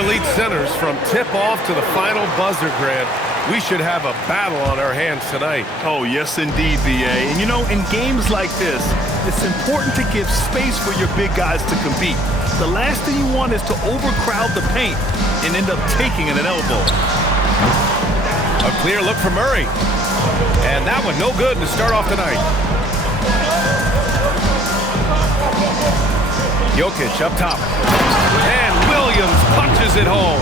elite centers from tip-off to the final buzzer, Grant. We should have a battle on our hands tonight. Oh, yes, indeed, B.A. And, you know, in games like this, it's important to give space for your big guys to compete. The last thing you want is to overcrowd the paint and end up taking an elbow. A clear look for Murray. And that one no good to start off the night. Jokic up top. And Williams punches it home.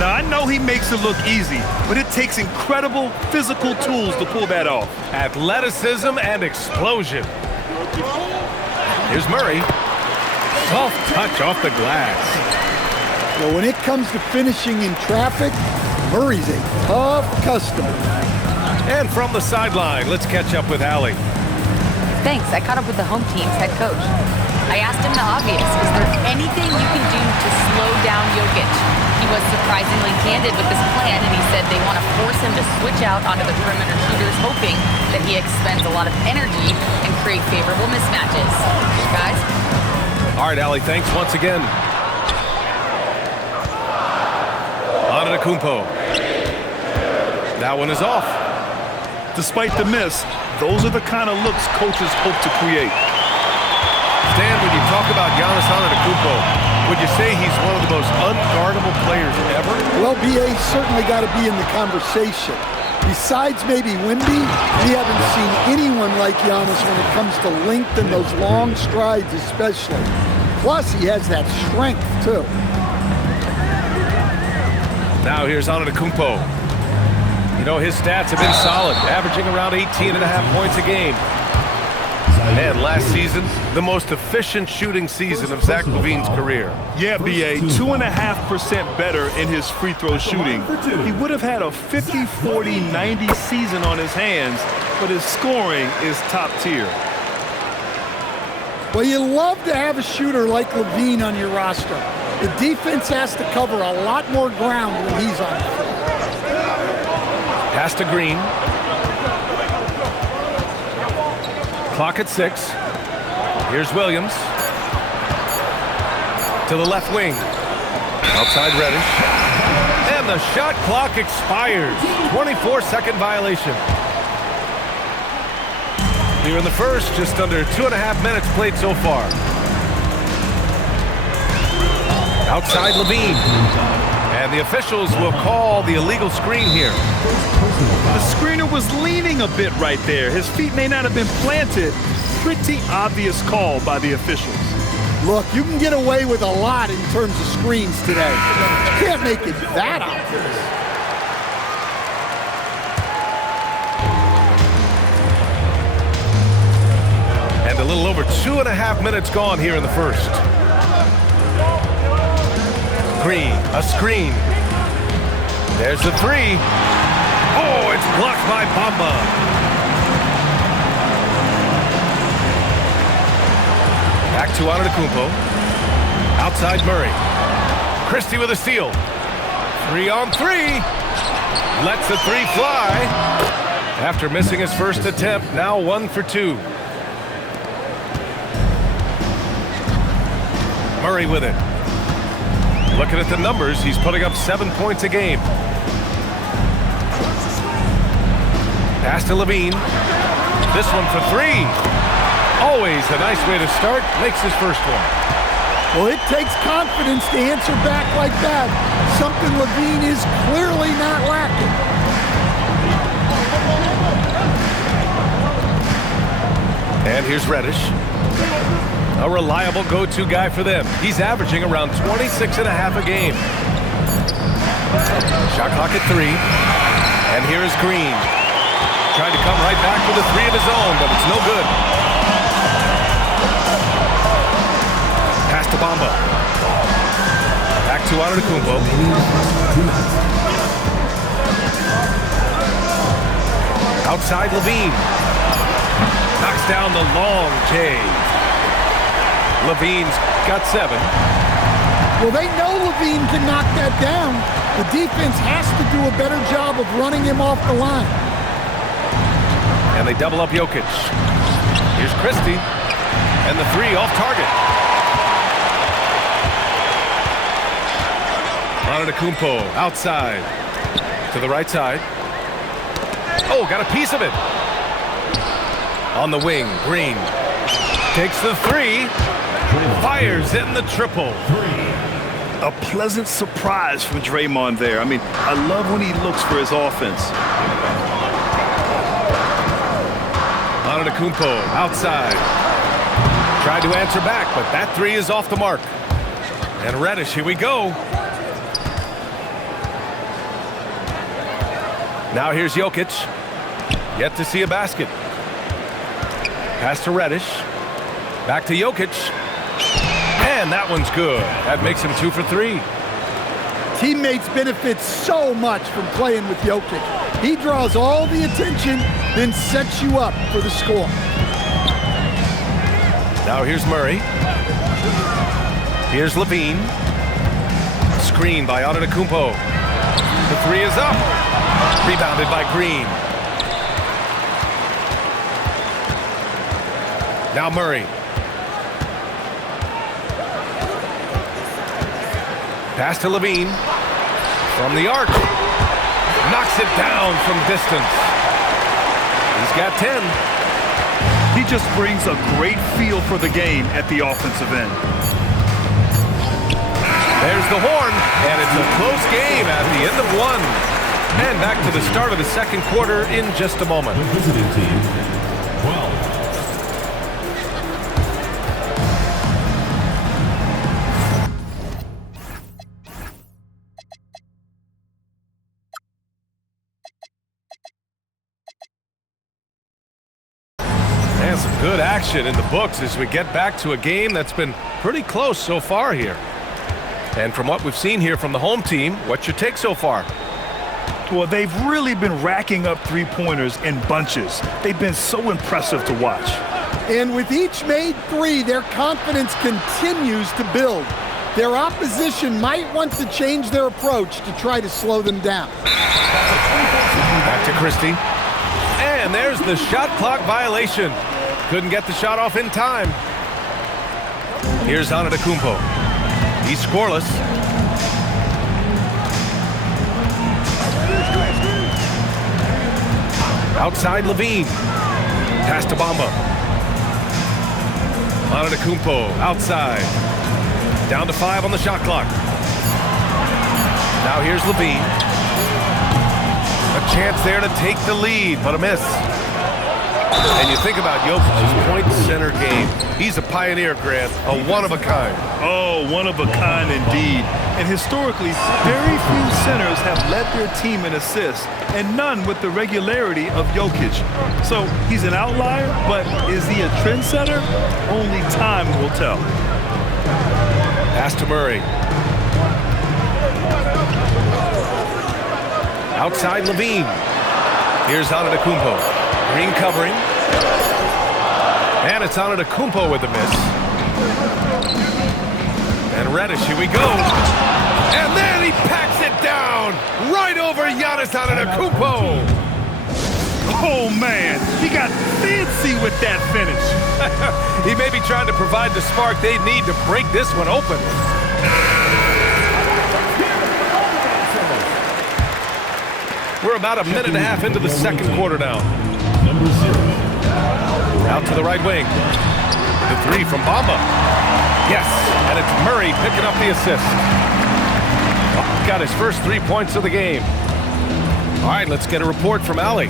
Now, I know he makes it look easy, but it takes incredible physical tools to pull that off. Athleticism and explosion. Here's Murray. Soft touch off the glass. Well, when it comes to finishing in traffic, Murray's a tough customer. And from the sideline, let's catch up with Allie. Thanks. I caught up with the home team's head coach. I asked him the obvious. Is there anything you can do to slow down Jokic? He was surprisingly candid with this plan, and he said they want to force him to switch out onto the perimeter shooters, hoping that he expends a lot of energy and create favorable mismatches. Guys? All right, Allie, thanks once again. Antetokounmpo. That one is off. Despite the miss, those are the kind of looks coaches hope to create. Stan, when you talk about Giannis Antetokounmpo, would you say he's one of the most unguardable players ever? Well, B.A.'s certainly got to be in the conversation. Besides maybe Wemby, we haven't seen anyone like Giannis when it comes to length and those long strides especially. Plus, he has that strength, too. Now here's Antetokounmpo. You know, his stats have been solid, averaging around 18.5 points a game. And last season, the most efficient shooting season of Zach LaVine's career. Yeah, B.A., 2.5% better in his free throw shooting. He would have had a 50, 40, 90 season on his hands, but his scoring is top tier. Well, you love to have a shooter like LaVine on your roster. The defense has to cover a lot more ground when he's on the floor. Pass to Green. Clock at 6. Here's Williams. To the left wing. Outside Reddish. And the shot clock expires. 24-second violation. Here in the first, just under 2.5 minutes played so far. Outside LaVine. And the officials will call the illegal screen here. The screener was leaning a bit right there. His feet may not have been planted. Pretty obvious call by the officials. Look, you can get away with a lot in terms of screens today. You can't make it that obvious. And a little over 2.5 minutes gone here in the first. Green, a screen. There's the three. Oh, it's blocked by Bamba. Back to Antetokounmpo. Outside Murray. Christie with a steal. 3-on-3. Lets the three fly. After missing his first attempt, now 1 for 2. Murray with it. Looking at the numbers, he's putting up 7 points a game. Pass to LaVine. This one for 3. Always a nice way to start. Makes his first one. Well, it takes confidence to answer back like that. Something LaVine is clearly not lacking. And here's Reddish. A reliable go-to guy for them. He's averaging around 26.5 a game. Shot clock at 3. And here's Green. Trying to come right back with a 3 of his own, but it's no good. Pass to Bamba. Back to Antetokounmpo. Outside LaVine. Knocks down the long J. LaVine's got 7. Well, they know LaVine can knock that down. The defense has to do a better job of running him off the line. And they double up Jokic. Here's Christie. And the 3 off target. Antetokounmpo outside to the right side. Oh, got a piece of it. On the wing, Green takes the three, fires in the triple. A pleasant surprise from Draymond there. I mean, I love when he looks for his offense. Antetokounmpo outside. Tried to answer back, but that three is off the mark. And Reddish, here we go. Now here's Jokic. Yet to see a basket. Pass to Reddish. Back to Jokic. And that one's good. That makes him 2 for 3. Teammates benefit so much from playing with Jokic. He draws all the attention, then sets you up for the score. Now here's Murray. Here's Levine. Screen by Antetokounmpo. The three is up. Rebounded by Green. Now Murray. Pass to Levine. From the arc. Knocks it down from distance. He's got 10. He just brings a great feel for the game at the offensive end. There's the horn, and it's a close game at the end of one. And back to the start of the second quarter in just a moment. The visiting team, 12. And some good action in the books as we get back to a game that's been pretty close so far here. And from what we've seen here from the home team, what's your take so far? Well, they've really been racking up three-pointers in bunches. They've been so impressive to watch. And with each made three, their confidence continues to build. Their opposition might want to change their approach to try to slow them down. Back to Christie. And there's the shot clock violation. Couldn't get the shot off in time. Here's Antetokounmpo. He's scoreless. Outside Levine. Pass to Bamba. Antetokounmpo outside. Down to 5 on the shot clock. Now here's Levine. A chance there to take the lead, but a miss. And you think about Jokic's point center game. He's a pioneer, Grant, a one-of-a-kind. Oh, one of a kind indeed. And historically, very few centers have led their team in assists, and none with the regularity of Jokic. So he's an outlier, but is he a trendsetter? Only time will tell. Pass to Murray. Outside Levine. Here's Antetokounmpo. Green covering. And it's Antetokounmpo with the miss. And Reddish, here we go. And then he packs it down right over Giannis Antetokounmpo. Oh, man, he got fancy with that finish. He may be trying to provide the spark they need to break this one open. We're about a minute and a half into the second quarter now. Number 0. Out to the right wing. The three from Bamba. Yes, and it's Murray picking up the assist. Got his first 3 points of the game. All right, let's get a report from Allie.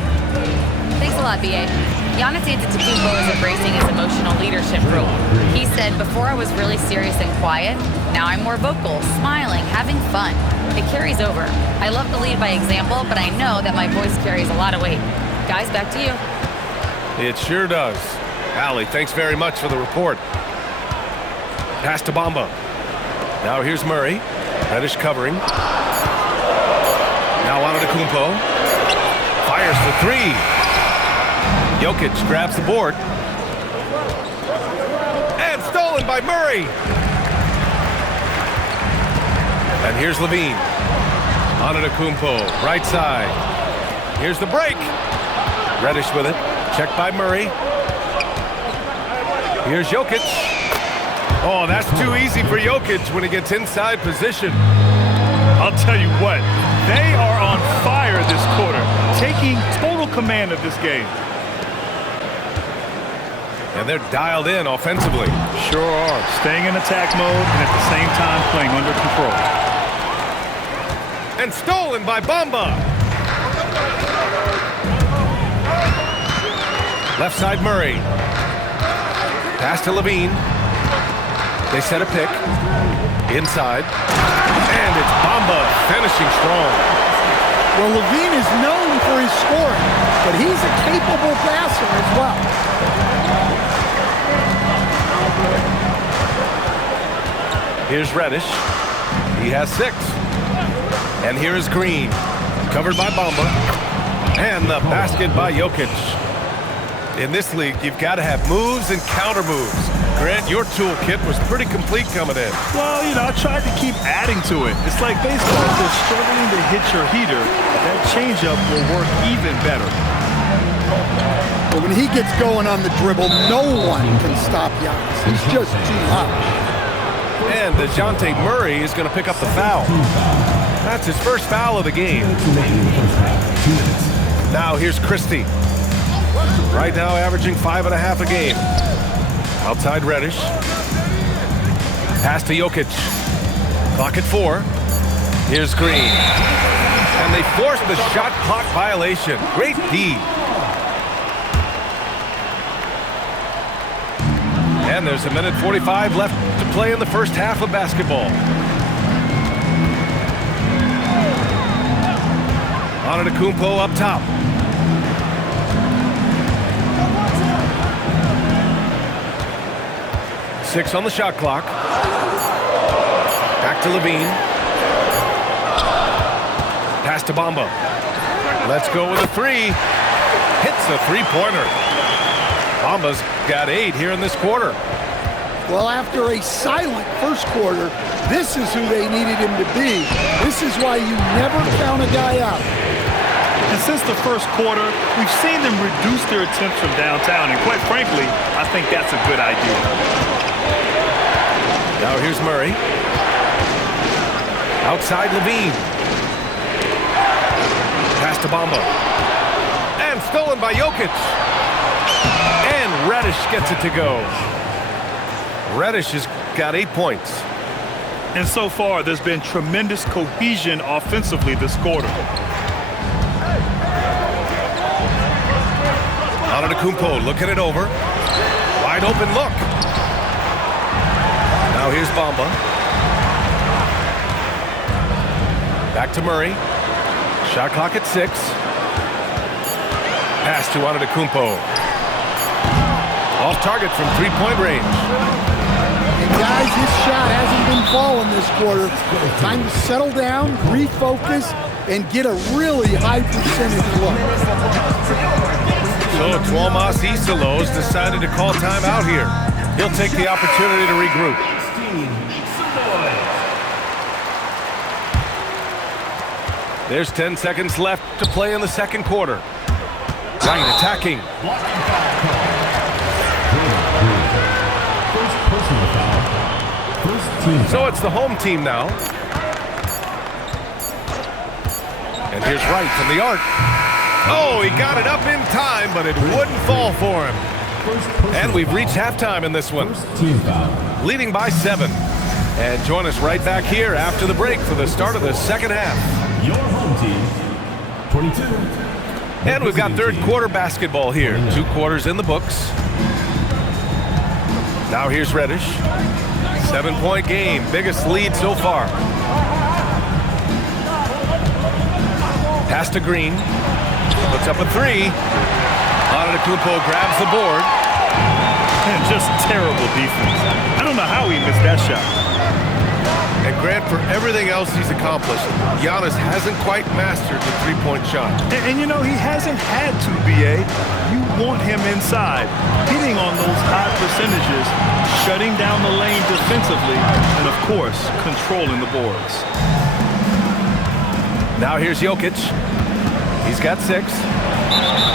Thanks a lot, B.A. Giannis Antetokounmpo is embracing his emotional leadership role. He said, before I was really serious and quiet, now I'm more vocal, smiling, having fun. It carries over. I love to lead by example, but I know that my voice carries a lot of weight. Guys, back to you. It sure does. Allie, thanks very much for the report. Pass to Bamba. Now here's Murray. Reddish covering. Now Antetokounmpo. Fires for three. Jokic grabs the board. And stolen by Murray. And here's Levine. Antetokounmpo, right side. Here's the break. Reddish with it. Checked by Murray. Here's Jokic. Oh, that's too easy for Jokic when he gets inside position. I'll tell you what, they are on fire this quarter, taking total command of this game. And they're dialed in offensively. Sure are. Staying in attack mode and at the same time playing under control. And stolen by Bamba. Left side Murray. Pass to Levine. They set a pick. Inside. And it's Bamba finishing strong. Well, Levine is known for his scoring, but he's a capable passer as well. Here's Reddish. He has 6. And here is Green. Covered by Bamba. And the basket by Jokic. In this league, you've got to have moves and counter moves. Grant, your toolkit was pretty complete coming in. Well, you know, I tried to keep adding to it. It's like baseball. If you're struggling to hit your heater, that changeup will work even better. But when he gets going on the dribble, no one can stop Giannis. He's just too hot. And DeJounte Murray is going to pick up the foul. That's his first foul of the game. Now here's Christie. Right now averaging 5.5 a game. Outside Reddish. Pass to Jokic. Clock at 4. Here's Green. And they force the shot clock violation. Great D. And there's 1:45 left to play in the first half of basketball. Antetokounmpo up top. Six on the shot clock. Back to Levine. Pass to Bamba. Let's go with a 3. Hits a three-pointer. Bamba's got 8 here in this quarter. Well, after a silent first quarter, this is who they needed him to be. This is why you never count a guy out. And since the first quarter, we've seen them reduce their attempts from downtown. And quite frankly, I think that's a good idea. Now here's Murray. Outside Levine. Pass to Bamba. And stolen by Jokic. And Reddish gets it to go. Reddish has got 8 points. And so far, there's been tremendous cohesion offensively this quarter. Antetokounmpo looking it over. Wide open look. Now here's Bamba. Back to Murray. Shot clock at 6. Pass to Antetokounmpo. Off target from three-point range. And guys, his shot hasn't been falling this quarter. Time to settle down, refocus, and get a really high percentage look. So Tuomas Isalos decided to call timeout here. He'll take the opportunity to regroup. There's 10 seconds left to play in the second quarter. Right attacking. So it's the home team now. And here's Wright from the arc. Oh, he got it up in time, but it wouldn't fall for him. And we've reached halftime in this one. Leading by 7. And join us right back here after the break for the start of the second half. Your home team, 22. And we've got third quarter basketball here. 2 quarters in the books. Now here's Reddish. 7-point game, biggest lead so far. Pass to Green. Puts up a 3. Antetokounmpo grabs the board. And just terrible defense. I don't know how he missed that shot. And Grant, for everything else he's accomplished, Giannis hasn't quite mastered the three-point shot. And you know, he hasn't had to, B.A. You want him inside, hitting on those high percentages, shutting down the lane defensively, and of course, controlling the boards. Now here's Jokic. He's got 6.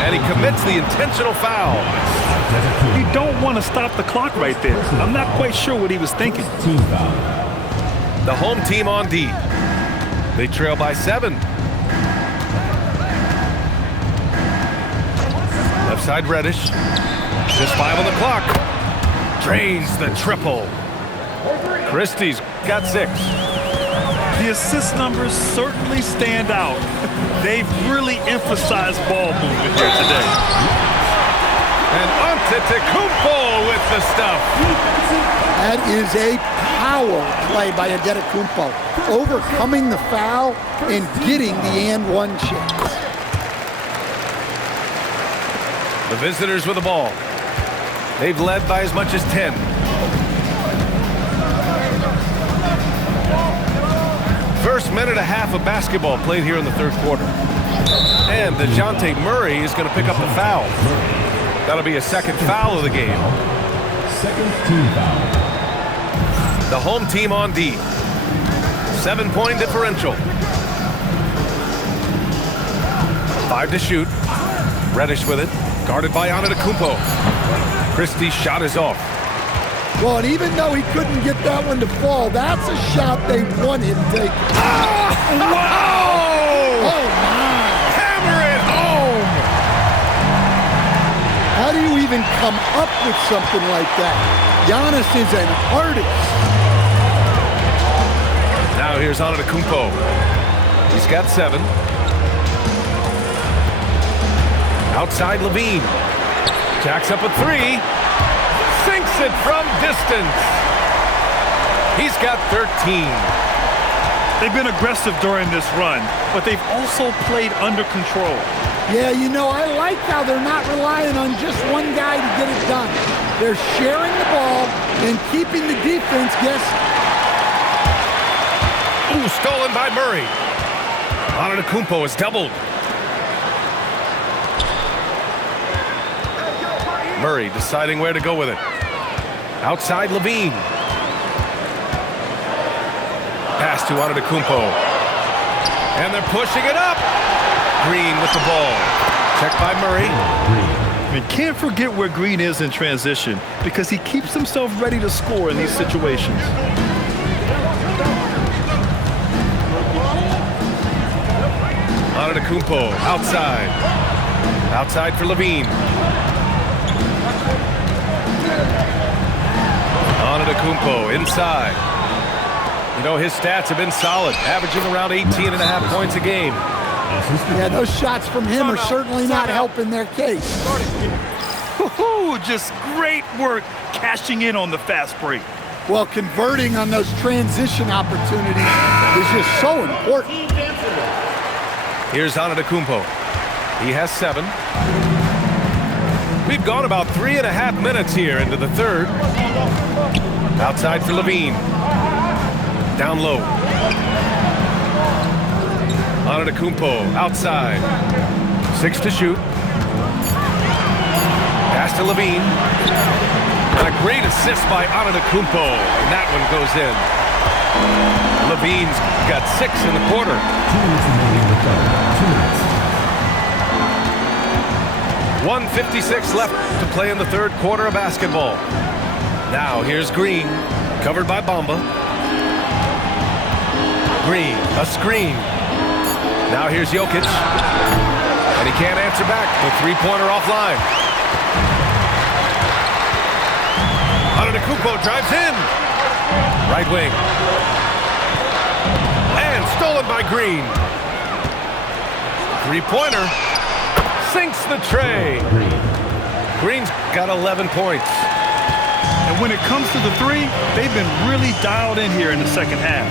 And he commits the intentional foul. You don't want to stop the clock right there. I'm not quite sure what he was thinking. The home team on D. They trail by 7. Left side Reddish. Just 5 on the clock. Drains the triple. Christie's got 6. The assist numbers certainly stand out. They've really emphasized ball movement here today. And Antetokounmpo with the stuff. That is a power play by Antetokounmpo, overcoming the foul and getting the and one chance. The visitors with the ball. They've led by as much as 10. First minute and a half of basketball played here in the third quarter. And DeJounte Murray is going to pick up the foul. That'll be a second foul of the game. Second team foul. The home team on D. 7-point differential. 5 to shoot. Reddish with it. Guarded by Antetokounmpo. Christie's shot is off. Well, and even though he couldn't get that one to fall, that's a shot they want him to take. Wow! Oh, my. Hammer it home! How do you even come up with something like that? Giannis is an artist. Now here's Antetokounmpo. He's got 7. Outside Levine. Jacks up a 3. Sinks it from distance. He's got 13. They've been aggressive during this run, but they've also played under control. Yeah, you know, I like how they're not relying on just one guy to get it done. They're sharing the ball and keeping the defense guessing. Ooh, stolen by Murray. Antetokounmpo is doubled. Murray deciding where to go with it. Outside Levine. Pass to Antetokounmpo. And they're pushing it up. Green with the ball. Checked by Murray. And can't forget where Green is in transition because he keeps himself ready to score in these situations. Antetokounmpo outside. Outside for Levine. Antetokounmpo inside. You know, his stats have been solid, averaging around 18.5 points a game. Yeah, those shots from him are certainly not helping their case. Just great work cashing in on the fast break. Well, converting on those transition opportunities is just so important. Here's Antetokounmpo. He has 7. We've gone about 3.5 minutes here into the third. Outside for Levine. Down low. Antetokounmpo outside. 6 to shoot. Pass to Levine. And a great assist by Antetokounmpo. And that one goes in. Levine's got 6 in the quarter. 2 minutes remaining in the third. 2 minutes. 1:56 left to play in the third quarter of basketball. Now here's Green, covered by Bamba. Green, a screen. Now here's Jokic. And he can't answer back. The three-pointer offline. Antetokounmpo drives in. Right wing. And stolen by Green. Three-pointer. Sinks the tray. Green's got 11 points. And when it comes to the three, they've been really dialed in here in the second half.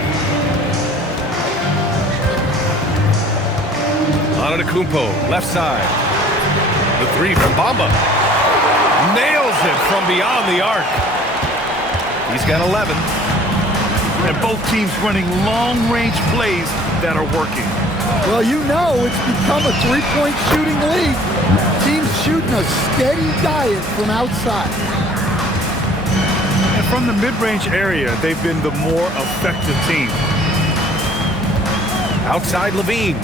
Antetokounmpo, left side. The three from Bamba. Nails it from beyond the arc. He's got 11. And both teams running long-range plays that are working. Well, you know it's become a three-point shooting league. Teams shooting a steady diet from outside. And from the mid-range area, they've been the more effective team. Outside Levine.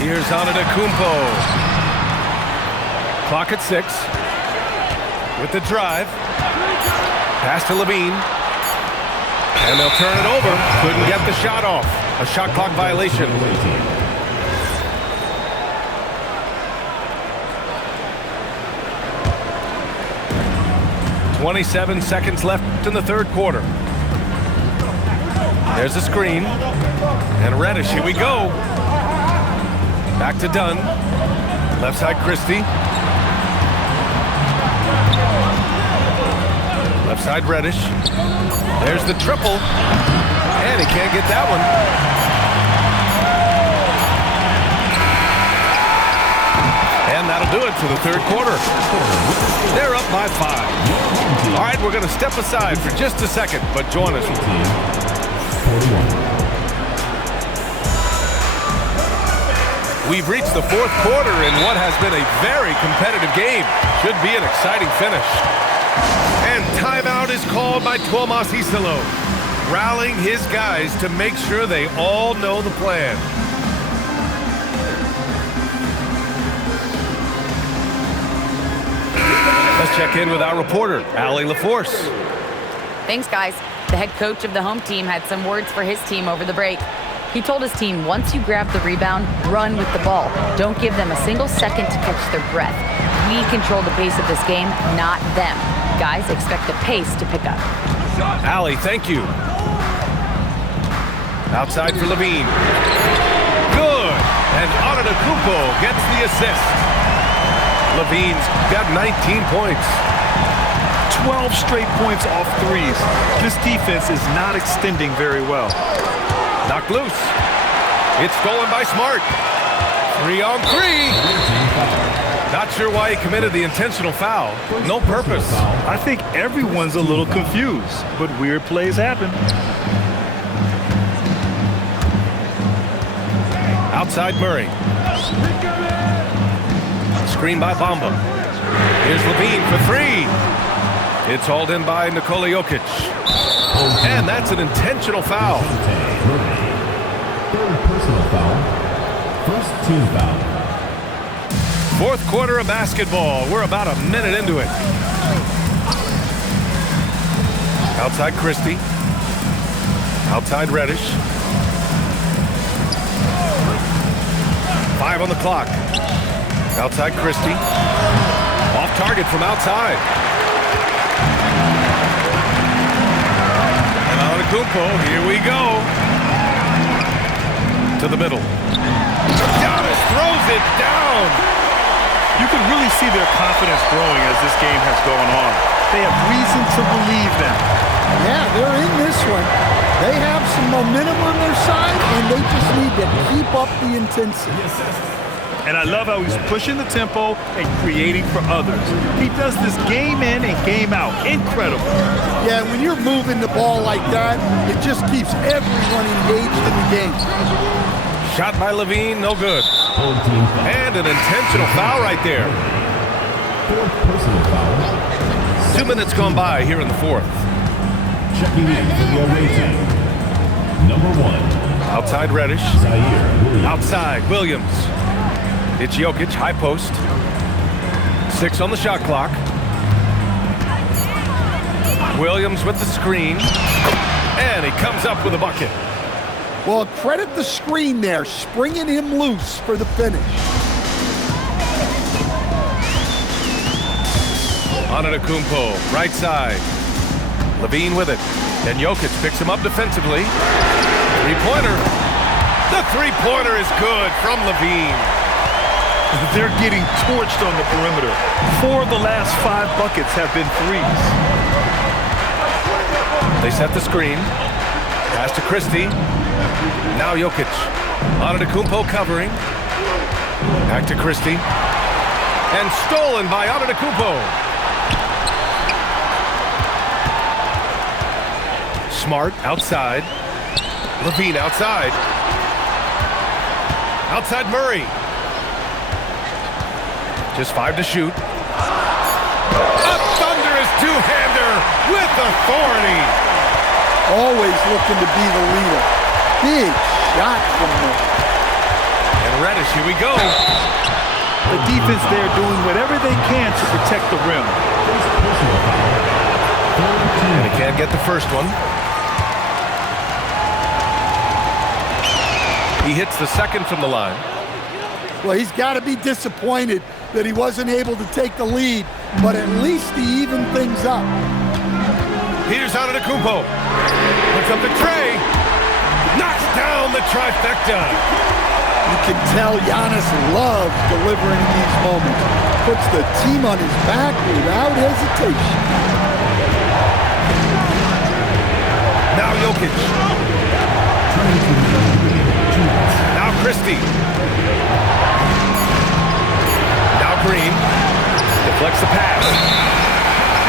Here's Antetokounmpo. Clock at 6. With the drive. Pass to Levine. And they'll turn it over. Couldn't get the shot off. A shot clock violation. 27 seconds left in the third quarter. There's a screen. And Reddish, here we go. Back to Dunn. Left side, Christie. Left side, Reddish. There's the triple. And he can't get that one. And that'll do it for the third quarter. They're up by 5. All right, we're going to step aside for just a second, but join us. 41. We've reached the fourth quarter in what has been a very competitive game. Should be an exciting finish. And timeout is called by Tuomas Hisalo, rallying his guys to make sure they all know the plan. Let's check in with our reporter, Allie LaForce. Thanks, guys. The head coach of the home team had some words for his team over the break. He told his team, once you grab the rebound, run with the ball. Don't give them a single second to catch their breath. We control the pace of this game, not them. Guys, expect the pace to pick up. Allie, thank you. Outside for Levine. Good. And Antetokounmpo gets the assist. Levine's got 19 points. 12 straight points off threes. This defense is not extending very well. Knocked loose. It's stolen by Smart. 3 on 3. Not sure why he committed the intentional foul. No purpose. I think everyone's a little confused, but weird plays happen. Outside Murray. Screen by Bamba. Here's Levine for 3. It's hauled in by Nikola Jokic. And that's an intentional foul. Third personal foul. First team foul. Fourth quarter of basketball. We're about a minute into it. Outside Christie. Outside Reddish. 5 on the clock. Outside Christie. Off target from outside. And Antetokounmpo, here we go. To the middle. Giannis throws it down. You can really see their confidence growing as this game has gone on. They have reason to believe them. Yeah, they're in this one. They have some momentum on their side, and they just need to keep up the intensity. And I love how he's pushing the tempo and creating for others. He does this game in and game out. Incredible. Yeah, when you're moving the ball like that, it just keeps everyone engaged in the game. Shot by Levine, no good. And an intentional foul right there. Fourth personal foul. 2 minutes gone by here in the fourth. Checking in for the away team. Number 1. Outside Reddish. Zaire Williams. Outside Williams. It's Jokic, high post. 6 on the shot clock. Williams with the screen. And he comes up with a bucket. Well, credit the screen there, springing him loose for the finish. Antetokounmpo, right side. Levine with it. And Jokic picks him up defensively. Three-pointer. The three-pointer is good from Levine. They're getting torched on the perimeter. 4 of the last 5 buckets have been threes. They set the screen. Pass to Christie. Now Jokic. Antetokounmpo covering. Back to Christie. And stolen by Antetokounmpo. Smart outside. Levine outside. Outside Murray. Just 5 to shoot. A thunderous two-hander with authority. Always looking to be the leader. Big shot from him. And Reddish, here we go. The defense there doing whatever they can to protect the rim. And he can't get the first one. He hits the second from the line. Well, he's got to be disappointed that he wasn't able to take the lead, but at least he evened things up. Here's Antetokounmpo. Puts up the tray. Knocks down the trifecta. You can tell Giannis loves delivering in these moments. Puts the team on his back without hesitation. Now Jokic. Now Christie. Now Green. Deflects the pass.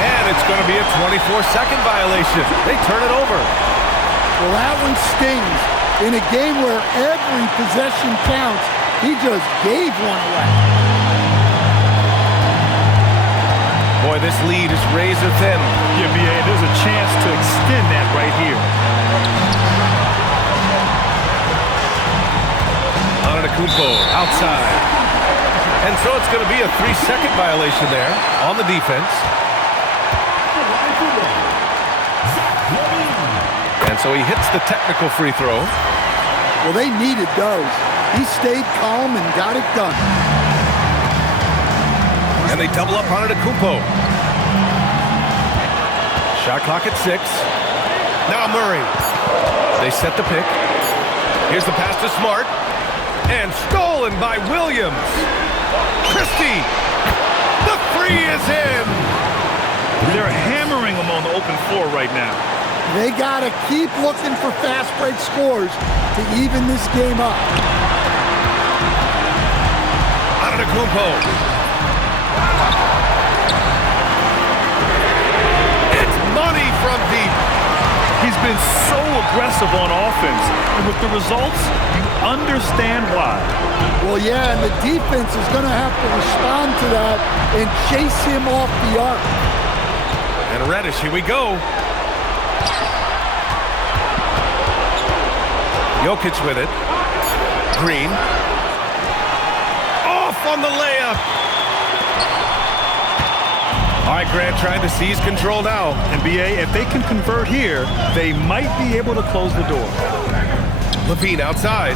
And it's going to be a 24-second violation. They turn it over. Well, that one stings. In a game where every possession counts, he just gave one away. Boy, this lead is razor thin. Yeah, B.A., there's a chance to extend that right here. Antetokounmpo outside. And so it's going to be a 3-second violation there on the defense. And so he hits the technical free throw. Well, they needed those. He stayed calm and got it done. And they double up on Antetokounmpo. Shot clock at 6. Now Murray. They set the pick. Here's the pass to Smart. And stolen by Williams. Christie. The three is in. They're hammering him on the open floor right now. They got to keep looking for fast break scores to even this game up. Antetokounmpo. It's money from deep. He's been so aggressive on offense, and with the results, you understand why. Well, yeah, and the defense is going to have to respond to that and chase him off the arc. And Reddish, here we go. Jokic with it. Green. Off on the layup. All right, Grant trying to seize control now. And B.A., if they can convert here, they might be able to close the door. Levine outside.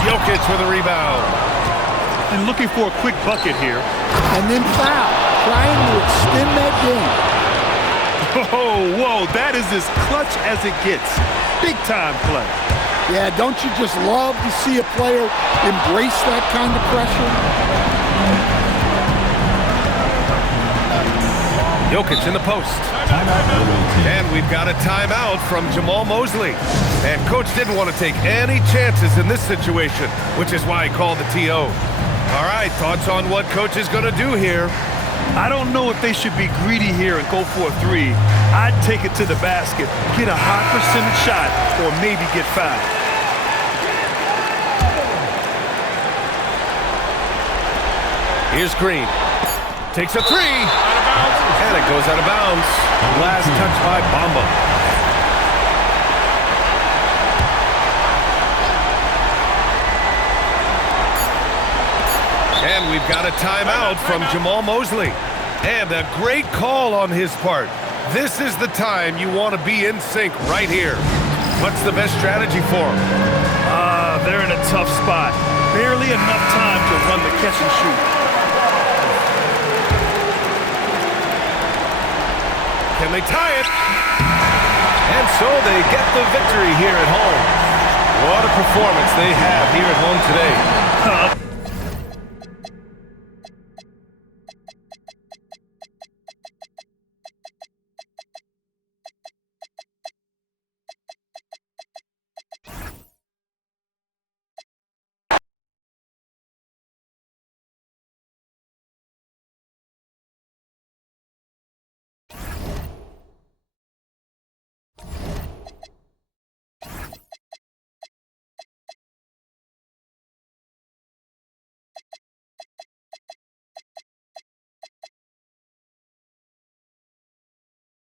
Jokic with a rebound. And looking for a quick bucket here. And then foul, trying to extend that game. Whoa, that is as clutch as it gets. Big time play. Yeah, don't you just love to see a player embrace that kind of pressure? Jokic in the post. And we've got a timeout from Jamal Mosley. And Coach didn't want to take any chances in this situation, which is why he called the TO. All right, thoughts on what Coach is going to do here? I don't know if they should be greedy here and go for a three. I'd take it to the basket, get a high percentage shot, or maybe get fouled. Here's Green. Takes a three. And it goes out of bounds. Last touch by Bamba. And we've got a timeout from Jamal Mosley. And a great call on his part. This is the time you want to be in sync right here. What's the best strategy for them? They're in a tough spot. Barely enough time to run the catch and shoot. Can they tie it? And so they get the victory here at home. What a performance they have here at home today.